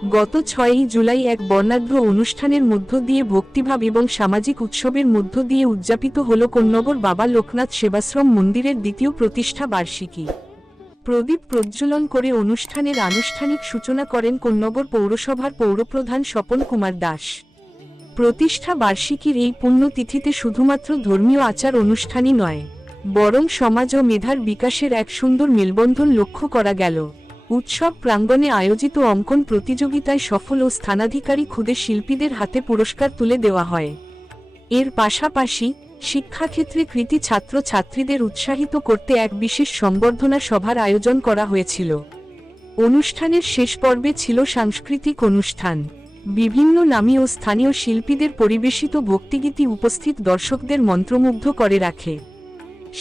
গত 6ই জুলাই এক বর্ণাঢ্য অনুষ্ঠানের মধ্য দিয়ে ভক্তিভাব এবং সামাজিক উৎসবের মধ্য দিয়ে উদযাপিত হল কোন্নগর বাবা লোকনাথ সেবাশ্রম মন্দিরের দ্বিতীয় প্রতিষ্ঠা বার্ষিকী। প্রদীপ প্রজ্বলন করে অনুষ্ঠানের আনুষ্ঠানিক সূচনা করেন কোন্নগর পৌরসভার পৌরপ্রধান স্বপন কুমার দাস। প্রতিষ্ঠা বার্ষিকীর এই পুণ্যতিথিতে শুধুমাত্র ধর্মীয় আচার অনুষ্ঠানই নয়, বরং সমাজ ও মেধার বিকাশের এক সুন্দর মেলবন্ধন লক্ষ্য করা গেল। উৎসব প্রাঙ্গণে আয়োজিত অঙ্কন প্রতিযোগিতায় সফল ও স্থানাধিকারী ক্ষুদে শিল্পীদের হাতে পুরস্কার তুলে দেওয়া হয়। এর পাশাপাশি শিক্ষাক্ষেত্রে কৃতী ছাত্রছাত্রীদের উৎসাহিত করতে এক বিশেষ সংবর্ধনা সভার আয়োজন করা হয়েছিল। অনুষ্ঠানের শেষ পর্বে ছিল সাংস্কৃতিক অনুষ্ঠান। বিভিন্ন নামী ও স্থানীয় শিল্পীদের পরিবেশিত ভক্তিগীতি উপস্থিত দর্শকদের মন্ত্রমুগ্ধ করে রাখে।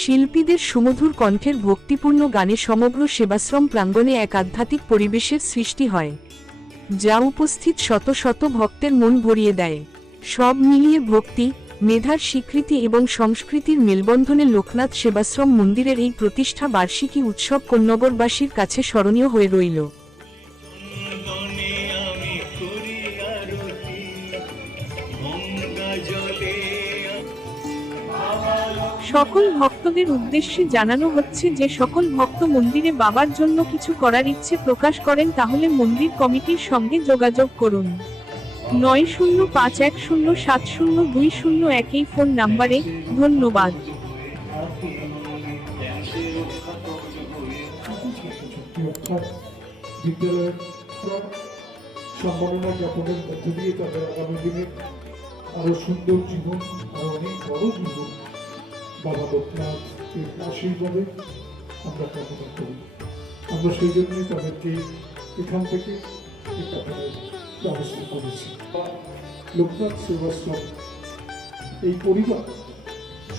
শিল্পীদের সুমধুর কণ্ঠের ভক্তিপূর্ণ গানে সমগ্র সেবাশ্রম প্রাঙ্গণে এক আধ্যাত্মিক পরিবেশের সৃষ্টি হয়, যা উপস্থিত শত শত ভক্তের মন ভরিয়ে দেয়। সব মিলিয়ে ভক্তি, মেধার স্বীকৃতি এবং সংস্কৃতির মেলবন্ধনে লোকনাথ সেবাশ্রম মন্দিরের এই প্রতিষ্ঠা বার্ষিকী উৎসব কোন্নগরবাসীর কাছে স্মরণীয় হয়ে রইল। সকল ভক্তদের উদ্দেশ্যে জানানো হচ্ছে যে সকল ভক্ত মন্দিরে বাবার জন্য কিছু করার ইচ্ছে প্রকাশ করেন তাহলে মন্দির কমিটির সঙ্গে যোগাযোগ করুন। 9051070201 এই ফোন নাম্বারে। ধন্যবাদ। সম্মাননা জ্ঞাপনের মধ্য দিয়ে তাদের আগামী দিনে আরো সুন্দর জীবন, আরো অনেক বড় জীবন বাবা লোকনাথের আশীর্বাদে আমরা কামনা করি। আমরা সেই জন্যই তাদেরকে এখান থেকে ব্যবস্থা করেছি। লোকনাথ সেবাশ্রম এই পরিবার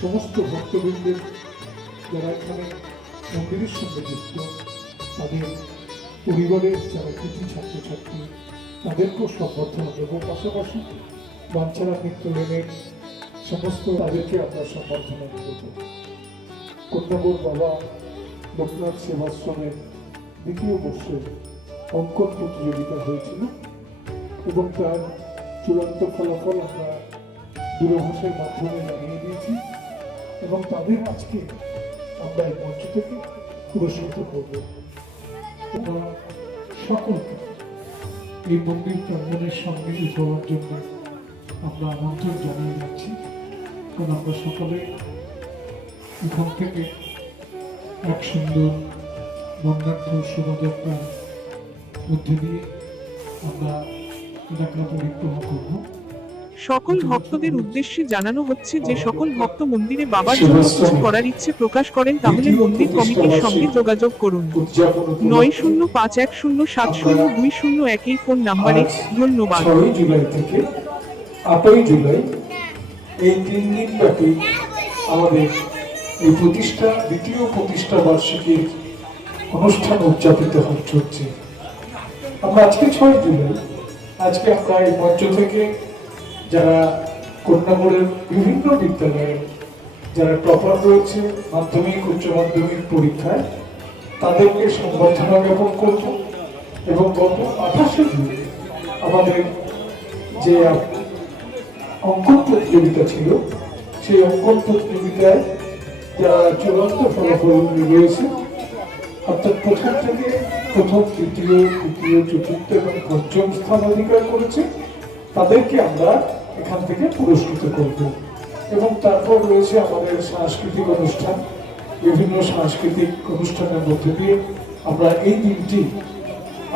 সমস্ত ভক্তবৃন্দের যারা এখানে মন্দিরের সঙ্গে যুক্ত, তাদের পরিবারের যারা কৃতি ছাত্রছাত্রী তাদেরকেও সম্বর্ধনা দেব। পাশাপাশি বাঞ্ছারা নৃত্য লেনের সমস্ত তাদেরকে আমরা সম্বর্ধনা দেব। কোন্নগর বাবা লোকনাথ সেবাশ্রমের দ্বিতীয় বর্ষের অঙ্কন প্রতিযোগিতা হয়েছিল এবং তার চূড়ান্ত ফলাফল আমরা দূরভাষের মাধ্যমে জানিয়ে দিয়েছি এবং তাদের আজকে আমরা এই মঞ্চ থেকে পুরস্কৃত করব। আমরা সকলকে এই মন্দির প্রাঙ্গণের সঙ্গে হওয়ার জন্য আমরা আমন্ত্রণ জানিয়ে যাচ্ছি, কারণ আমরা সকলে এখান থেকে এক সুন্দর বর্ণাঢ্য শোভাযাত্রার মধ্যে দিয়ে আমরা এলাকা পরিক্রমা করব। সকল ভক্তদের উদ্দেশ্যে জানানো হচ্ছে যে সকল ভক্ত মন্দিরে বাবার জন্য কিছু করার ইচ্ছে প্রকাশ করেন তাহলে মন্দির কমিটির সঙ্গে যোগাযোগ করুন। 9051070201 এই ফোন নাম্বারে। ধন্যবাদ। 6 জুলাই থেকে 8 জুলাই এই 3 দিন ব্যাপী আমাদের এই দ্বিতীয় প্রতিষ্ঠা বার্ষিকীর অনুষ্ঠান উদযাপিত হচ্ছে। আমরা আজকে 6 জুলাই আজকে আমরা এই মঞ্চ থেকে যারা কোন্নগরের বিভিন্ন বিদ্যালয়ে যারা টপার রয়েছে মাধ্যমিক উচ্চ মাধ্যমিক পরীক্ষায় তাদেরকে সম্বর্ধনা জ্ঞাপন করব এবং গত 28 জুলাই আমাদের যে অঙ্কন প্রতিযোগিতা ছিল সেই অঙ্কন প্রতিযোগিতায় যারা চূড়ান্ত ফলাফল রয়েছে অর্থাৎ প্রথম থেকে প্রথম, দ্বিতীয়, তৃতীয়, চতুর্থ এবং পঞ্চম স্থান অধিকার করেছে তাদেরকে আমরা এখান থেকে পুরস্কৃত করব। এবং তারপর রয়েছে আমাদের সাংস্কৃতিক অনুষ্ঠান। বিভিন্ন সাংস্কৃতিক অনুষ্ঠানের মধ্যে দিয়ে আমরা এই দিনটি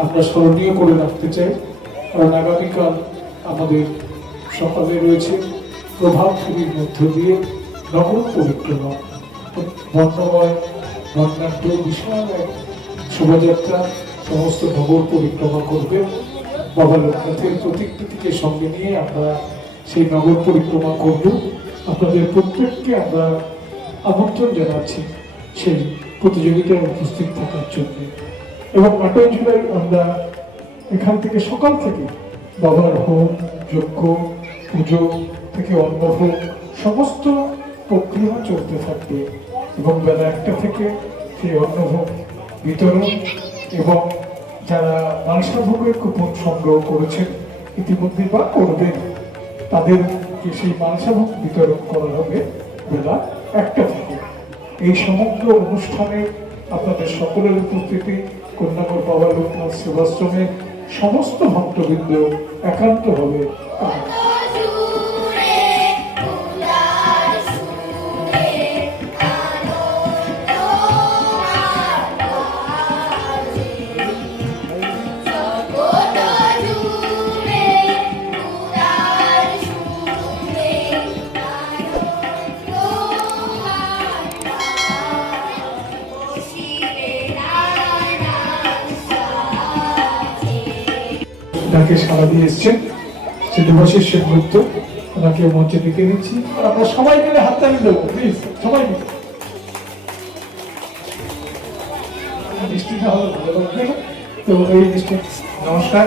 আমরা স্মরণীয় করে রাখতে চাই, কারণ আগামীকাল আমাদের সকালে রয়েছে প্রভাত ফেরির মধ্য দিয়ে নগর পরিক্রমা, বর্ণময় বর্ণাঢ্য বিশাল এক শোভাযাত্রা সমস্ত নগর পরিক্রমা করবে। বাবা লোকনাথের প্রতিকৃতিকে সঙ্গে নিয়ে আমরা সেই নগর পরিক্রমা করব। আপনাদের প্রত্যেককে আমরা আমন্ত্রণ জানাচ্ছি সেই প্রতিযোগিতায় উপস্থিত থাকার জন্য। এবং 8 জুলাই আমরা এখান থেকে সকাল থেকে বাবার হোম, যজ্ঞ, পুজো থেকে অন্নভোগ সমস্ত প্রক্রিয়া চলতে থাকবে এবং বেলা 1টা থেকে সেই অন্নভোগ বিতরণ এবং যারা মানসাভোগের কুপন সংগ্রহ করেছেন ইতিমধ্যে বা করবেন, তাদেরকে সেই মানসাভোগ বিতরণ করা হবে বেলা 1টা থেকে। এই সমগ্র অনুষ্ঠানে আপনাদের সকলের উপস্থিতি কন্যাগর বাবা লোকনাথ সেবাশ্রমের সমস্ত ভক্তবৃন্দ একান্তভাবে তাকে সাড়া দিয়ে এসছেন। সে দেবাশিস সেনগুপ্ত, ওনাকে মঞ্চে ডেকে নিচ্ছি। আর আমরা সবাই মিলে হাততালি দেবো, প্লিজ সবাই মিলে। মিষ্টিটা হলো ভালো লাগবে না তো এই মিষ্টি। নমস্কার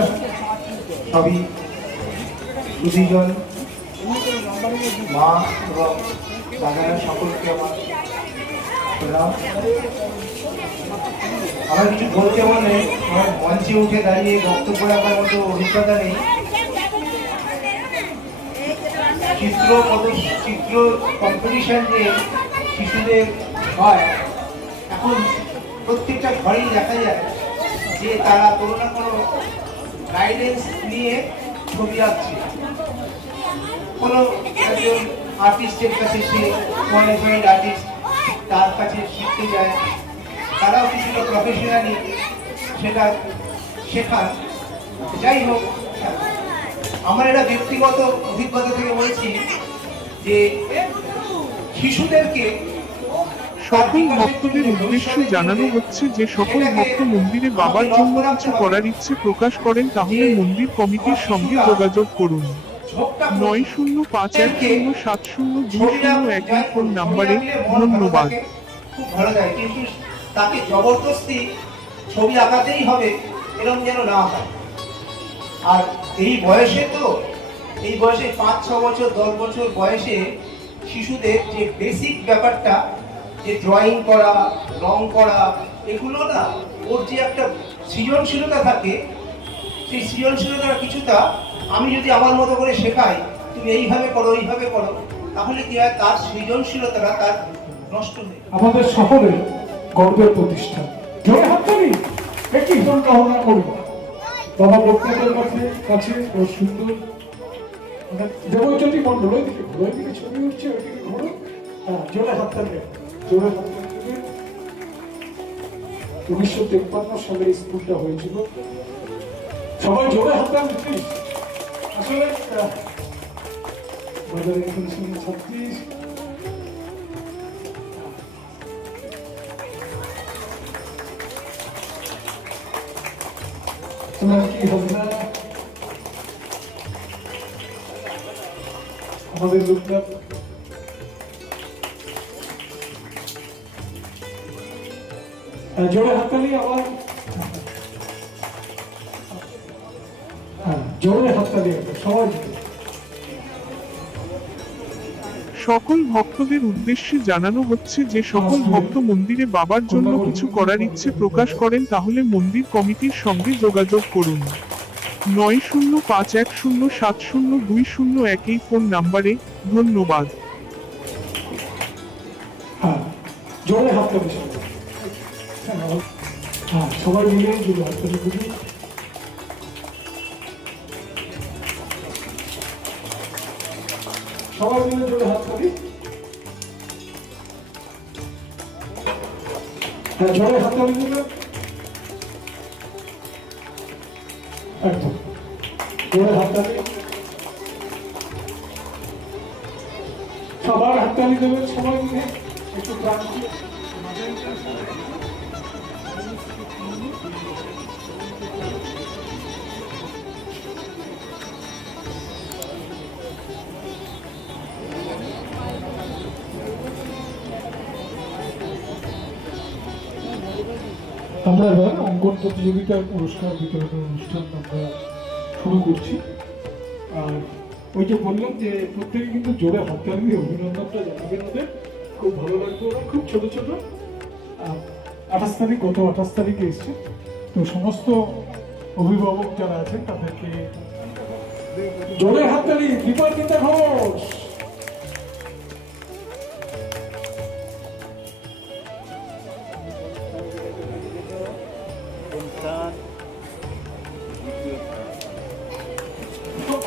সবই সুধীজন, মা এবং দাদারা সকলকে আমার প্রণাম। আমার কিছু বলতে বলে আমার মঞ্চে উঠে দাঁড়িয়ে বক্তব্য রাখার মতো অভিজ্ঞতা নেই। চিত্র কম্পিটিশন যে শিশুদের হয়, এখন প্রত্যেকটা ঘরেই দেখা যায় যে তারা কোনো না কোনো গাইডেন্স নিয়ে ছবি আঁকছে। কোনো একজন আর্টিস্টের কাছে, সে কোয়ালিফাইড আর্টিস্ট, তার কাছে শিখতে যায়। তারাও কিছুটা প্রফেশনালি সেটা শেখান। যাই হোক, আমার এটা ব্যক্তিগত অভিজ্ঞতা থেকে বলছি যে শিশুদেরকে সকল ভক্তদের উদ্দেশ্যে জানানো হচ্ছে যে সকল ভক্ত মন্দিরে বাবার জন্য কিছু করার ইচ্ছে প্রকাশ করেন তাহলে মন্দির কমিটির সঙ্গে যোগাযোগ করুন। 9051070201 ফোন নাম্বারে। ধন্যবাদ। খুব ভালো যায়, কিন্তু তাকে জবরদস্তি ছবি আঁকাতেই হবে এরকম যেন না হয়। আর এই বয়সে 5-6 বছর 10 বছর বয়সে শিশুদের যে বেসিক ব্যাপারটা, যে ড্রয়িং করা, রং করা, এগুলো না, ওর যে একটা সৃজনশীলতা থাকে, সেই সৃজনশীলতার কিছুটা আমি যদি আমার মতো করে শেখাই, তুমি এইভাবে করো এইভাবে করো, তাহলে কি হয়, তার সৃজনশীলতাটা তার নষ্ট নেই। আমাদের শহরে গর্বের প্রতিষ্ঠান জোরে হাততালি একই কামনা করি। বাবা লোকনাথের কাছে ও সুন্দর দেবজ্যোতি মন্ডল ওইদিকে ছবি উঠছে, ওইদিকে ঘোরো। হ্যাঁ, জোরে হাততালি, জোরে হাততালি। 1953 সালে স্কুলটা হয়েছিল। সবাই জোরে হাততালি প্লিজ। আসলে 2026 তোমার কি হবে না, আমাদের লোকটা জোরে হাততালি। আবার জোরে হাততালি সবাই। সকল ভক্তদের উদ্দেশ্যে জানানো হচ্ছে যে সকল ভক্ত মন্দিরে বাবার জন্য কিছু করার ইচ্ছে প্রকাশ করেন তাহলে মন্দির কমিটির সঙ্গে যোগাযোগ করুন। 9051070201 এই ফোন নাম্বারে। ধন্যবাদ। হ্যাঁ, জোরে হাততালি সবাই মিলে জোরে হাততালি করি। সবাই মিলে জোরে হাততালি। হ্যাঁ, জোরে হাততালি দিলে একদম জোরে হাততালি। সবার হাততালি দেবেন সবাই মিলে একটু প্রাণ দিয়ে। আমরা এবার অঙ্কন প্রতিযোগিতার পুরস্কার বিতরণের অনুষ্ঠান আমরা শুরু করছি। আর ওই যে বললাম যে প্রত্যেকে কিন্তু জোরে হাততালি দিয়ে অভিনন্দনটা জানাবেন ওদের, খুব ভালো লাগবে। ওরা খুব ছোট ছোট। 28 তারিখ, গত 28 তারিখে এসছে, তো তো সমস্ত অভিভাবক যারা আছেন তাদেরকে জোরে হাততালি। দীপান্বিতা ঘোষ,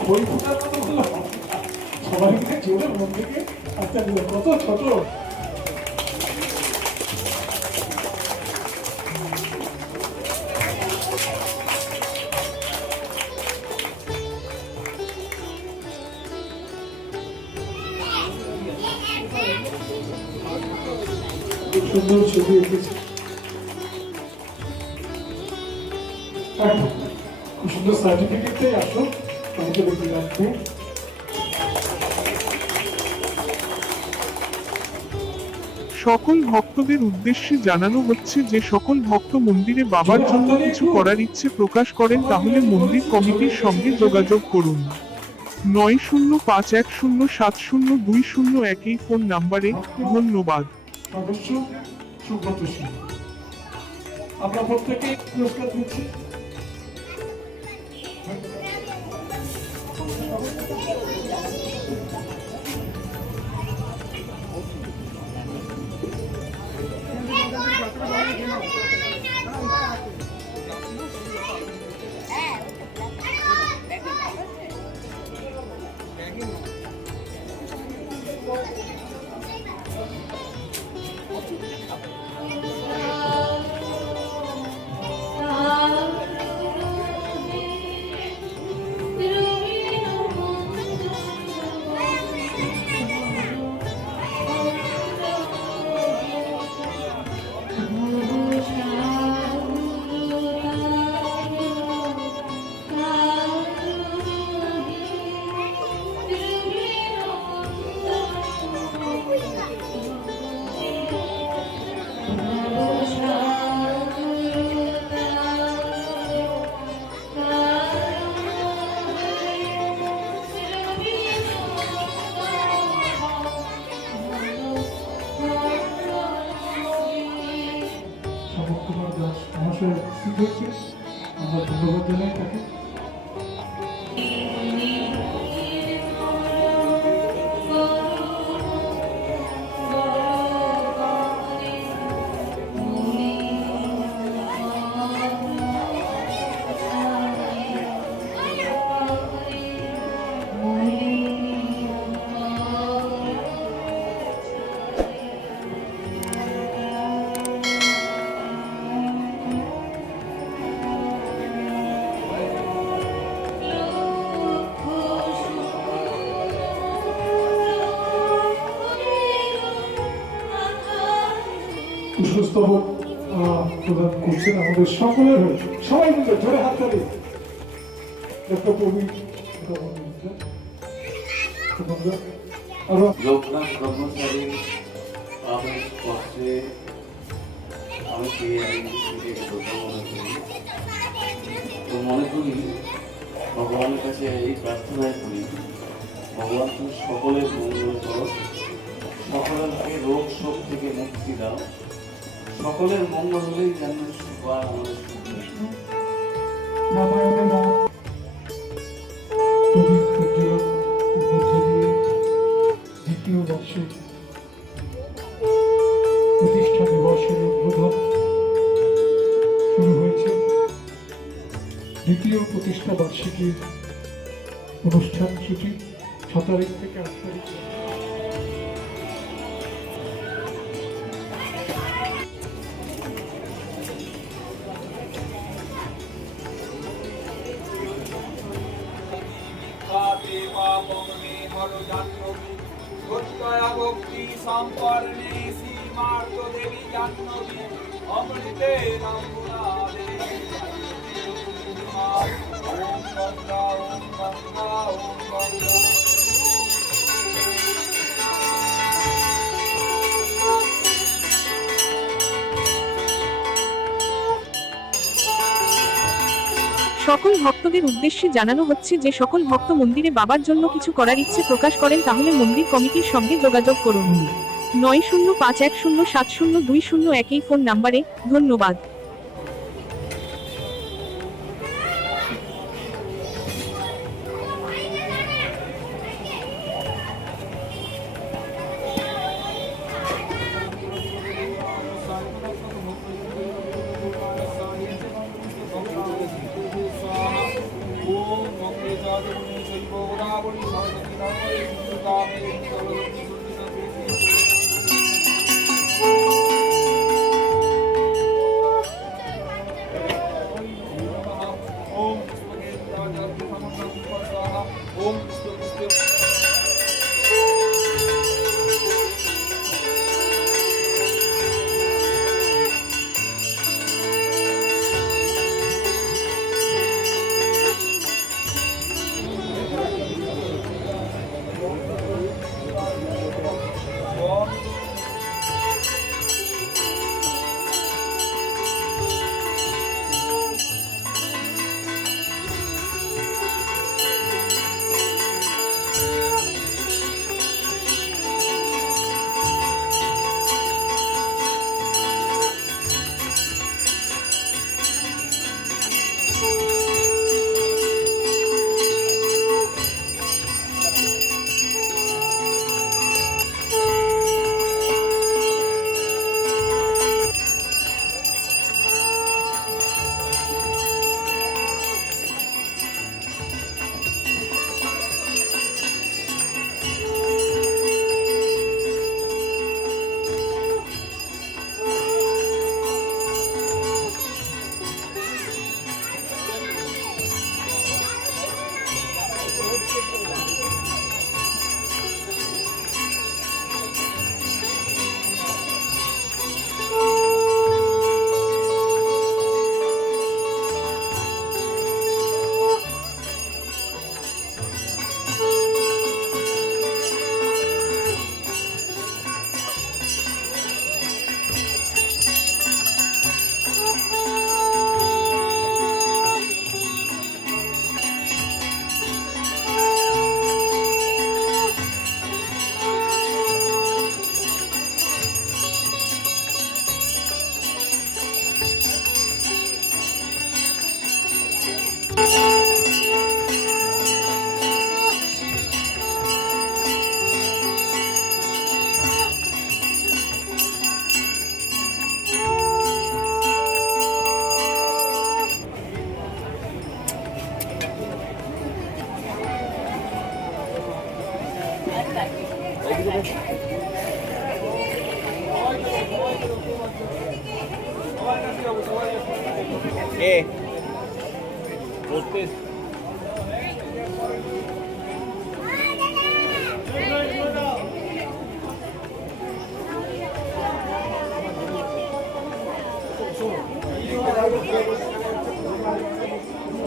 বই ফোটার মতো বললাম সবাইকে জোরে মন থেকে হাততালি। কত ছোট খুব সুন্দর ছবি এঁকেছে, খুব সুন্দর সার্টিফিকেটটাই আসো আমাকে দেখে রাখতে। সকল ভক্তদের উদ্দেশ্যে জানানো হচ্ছে যে সকল ভক্ত মন্দিরে বাবার জন্য কিছু করার ইচ্ছে প্রকাশ করেন তাহলে মন্দির কমিটির সঙ্গে যোগাযোগ করুন। 9051070201 এই ফোন নাম্বারে। ধন্যবাদ। সদস্য সুব্রত সিং, আমরা প্রত্যেকে পুরস্কার দিচ্ছি। মহাশয় উপস্থিত হয়েছে, আমরা ধন্যবাদ জানাই তাকে। পুষ্পস্তবক প্রদান করছেন আমাদের সকলের হয়ে, সবাই মিলে জোরে হাততালি। ডক্টর প্রবীণ লোকনাথ ব্রহ্মচারীর আবেশ পথে আমি নিজেকে প্রথম মনে করি। তো মনে করি ভগবানের কাছে এই প্রার্থনাই করি, ভগবান তুমি সকলের মঙ্গল করো, সকলকে রোগ শোক থেকে মুক্তি দাও, সকলের মঙ্গল হলেই যেন সুখ আর আমাদের সুখ নেই। রামায়ণের রাম প্রদীপ প্রজ্বলন মধ্যে দিয়ে দ্বিতীয় বর্ষে প্রতিষ্ঠা দিবসের উদ্বোধন শুরু হয়েছে। দ্বিতীয় প্রতিষ্ঠা বার্ষিকীর অনুষ্ঠান সূচি 6 তারিখ থেকে 8 তারিখ। ভক্তি সম্পর্ণে শ্রীমার্গ দেবী জাহ্নবী অমৃতে রঙ্গুনাদে ওম গঙ্গা ওম গঙ্গা ওম গঙ্গা। সকল ভক্তদের উদ্দেশ্যে জানানো হচ্ছে যে সকল ভক্ত মন্দিরে বাবার জন্য কিছু করার ইচ্ছে প্রকাশ করেন তাহলে মন্দির কমিটির সঙ্গে যোগাযোগ করুন। 9051070201 এই ফোন নাম্বারে। ধন্যবাদ। ओम पुष्प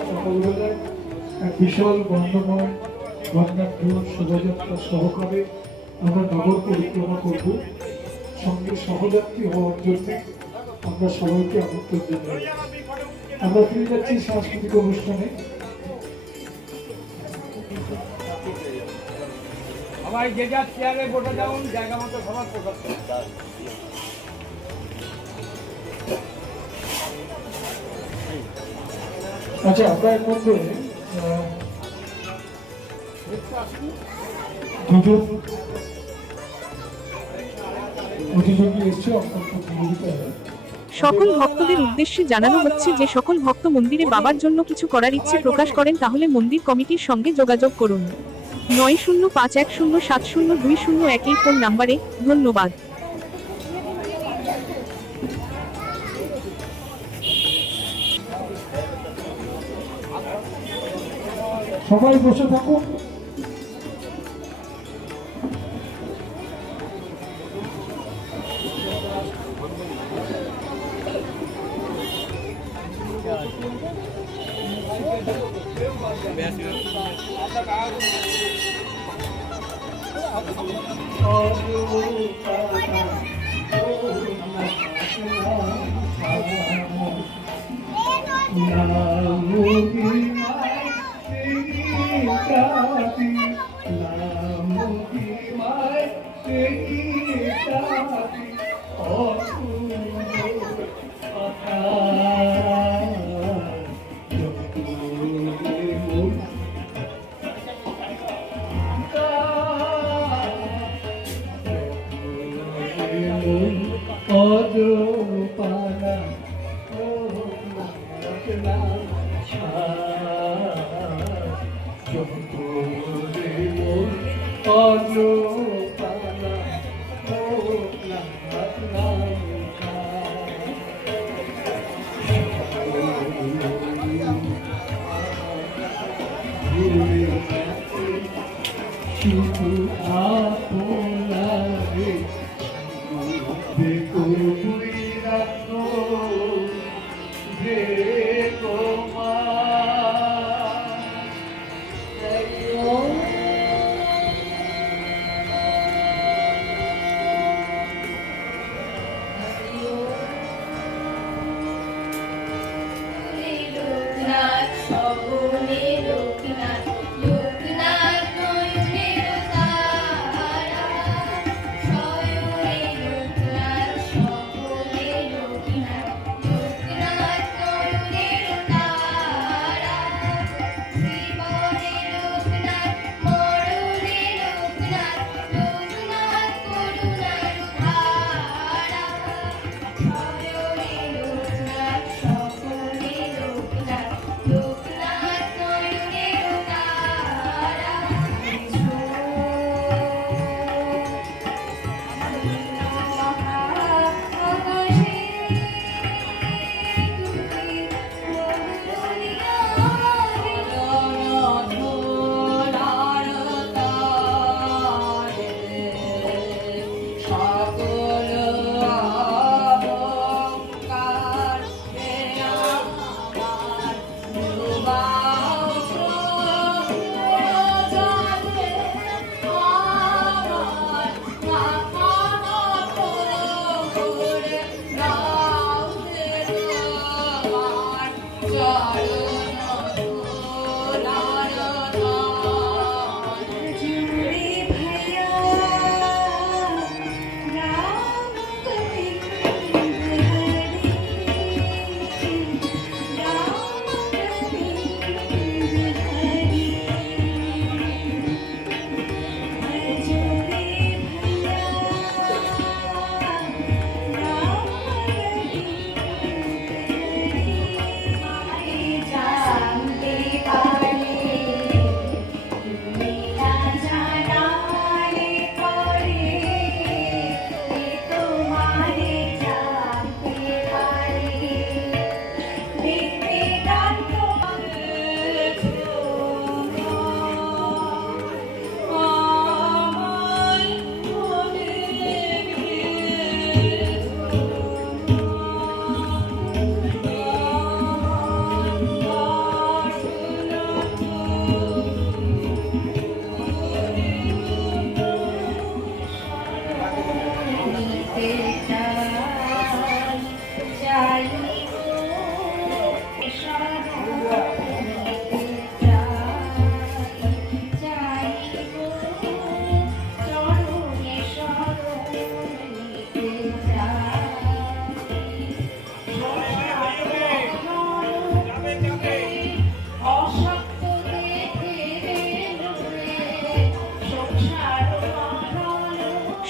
সকালবেলায় এক বিশাল বর্ণময় বর্ণাঢ্য শোভাযাত্রা সহকারে আমরা নগর পরিক্রমা করব। সঙ্গে সহযাত্রী হওয়ার জন্য আমরা সবাইকে আমন্ত্রণ জানাই। আমরা ফিরে যাচ্ছি সাংস্কৃতিক অনুষ্ঠানে। সবাই যে যার চেয়ারে বসে যান, জায়গা মতো সবার প্রসাদ করুন। আচ্ছা, আমরা এর মধ্যে দুজন প্রতিযোগী এসছে অত্যন্ত প্রতিযোগিতায়। সকল ভক্তদের উদ্দেশ্যে জানানো হচ্ছে যে সকল ভক্ত মন্দিরে বাবার জন্য কিছু করার ইচ্ছে প্রকাশ করেন তাহলে মন্দির কমিটির সঙ্গে যোগাযোগ করুন 9051070201 এই ফোন নাম্বারে। ধন্যবাদ। সবাই বসে থাকুন। Oh,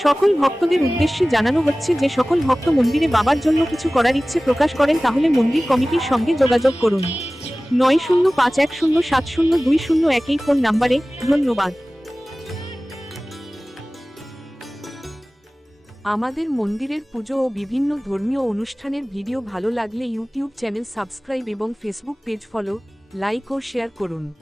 সকল ভক্তদের উদ্দেশ্যে জানানো হচ্ছে যে সকল ভক্ত মন্দিরে বাবার জন্য কিছু করার ইচ্ছে প্রকাশ করেন তাহলে মন্দির কমিটির সঙ্গে যোগাযোগ করুন 9051070201 এই ফোন নাম্বারে। ধন্যবাদ। আমাদের মন্দিরের পুজো ও বিভিন্ন ধর্মীয় অনুষ্ঠানের ভিডিও ভালো লাগলে ইউটিউব চ্যানেল সাবস্ক্রাইব এবং ফেসবুক পেজ ফলো, লাইক ও শেয়ার করুন।